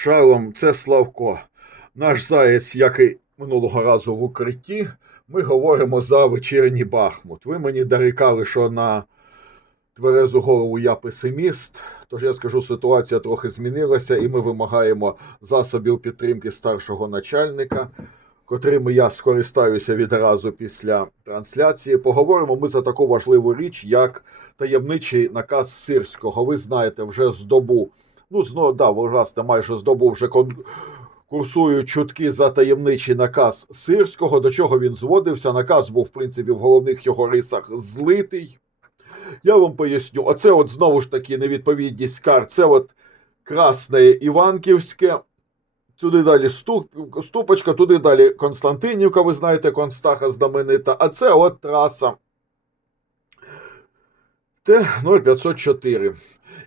Шалом, це Славко. Наш заєць, як і минулого разу в укритті, ми говоримо за вечірній Бахмут. Ви мені дорікали, що на тверезу голову я песиміст. Тож я скажу, ситуація трохи змінилася, і ми вимагаємо засобів підтримки старшого начальника, котрими я скористаюся відразу після трансляції. Поговоримо ми за таку важливу річ, як таємничий наказ Сирського. Ви знаєте, вже з добу. Ну, знову, да, власне, майже з добу вже кон... курсують чутки за таємничий наказ Сирського. До чого він зводився? Наказ був, в принципі, в головних його рисах злитий. Я вам поясню. Оце от знову ж таки невідповідність карт. Це от Красне Іванківське. Туди далі ступ, ступочка, туди далі Константинівка, ви знаєте, Констаха знаменита. А це от траса Т-0504.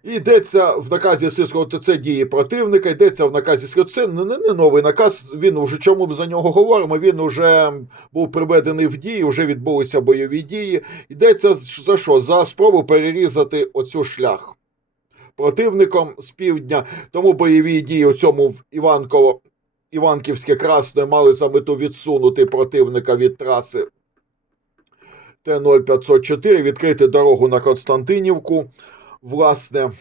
І йдеться в наказі Сирського, то це дії противника, йдеться в наказі Сирського. Це не, не, новий наказ. Він уже чому ми за нього говоримо? Він вже був приведений в дію, вже відбулися бойові дії. Йдеться за що? За спробу перерізати оцю шлях противником з півдня. Тому бойові дії у цьому в Іванково. Іванківське Красне мали за мету відсунути противника від траси Т-0504, відкрити дорогу на Константинівку. Власне,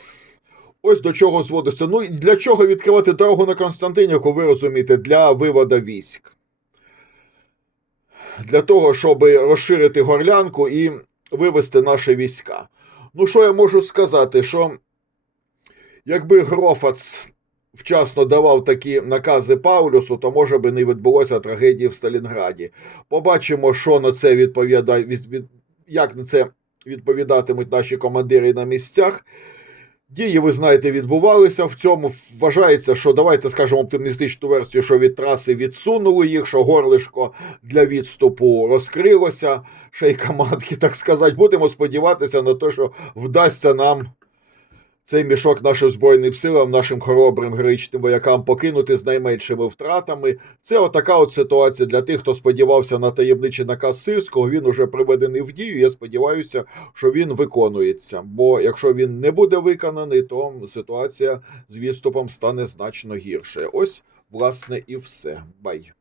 ось до чого зводиться. Ну для чого відкривати дорогу на Константинівку, ви розумієте, для виводу військ. Для того, щоб розширити горлянку і вивести наші війська. Ну, що я можу сказати? Що якби Грофац вчасно давав такі накази Паулюсу, то може би не відбулося трагедії в Сталінграді. Побачимо, що на це відповідає, від- як на це відповідатимуть наші командири на місцях. Дії, ви знаєте, відбувалися в цьому. Вважається, що давайте скажемо оптимістичну версію, що від траси відсунули їх, що горлишко для відступу розкрилося. Шейка матки, так сказати. Будемо сподіватися на те, що вдасться нам цей мішок нашим збройним силам, нашим хоробрим героїчним воякам покинути з найменшими втратами. Це отака от ситуація для тих, хто сподівався на таємничий наказ Сирського. Він уже приведений в дію. Я сподіваюся, що він виконується. Бо якщо він не буде виконаний, то ситуація з відступом стане значно гірше. Ось, власне, і все. Бай.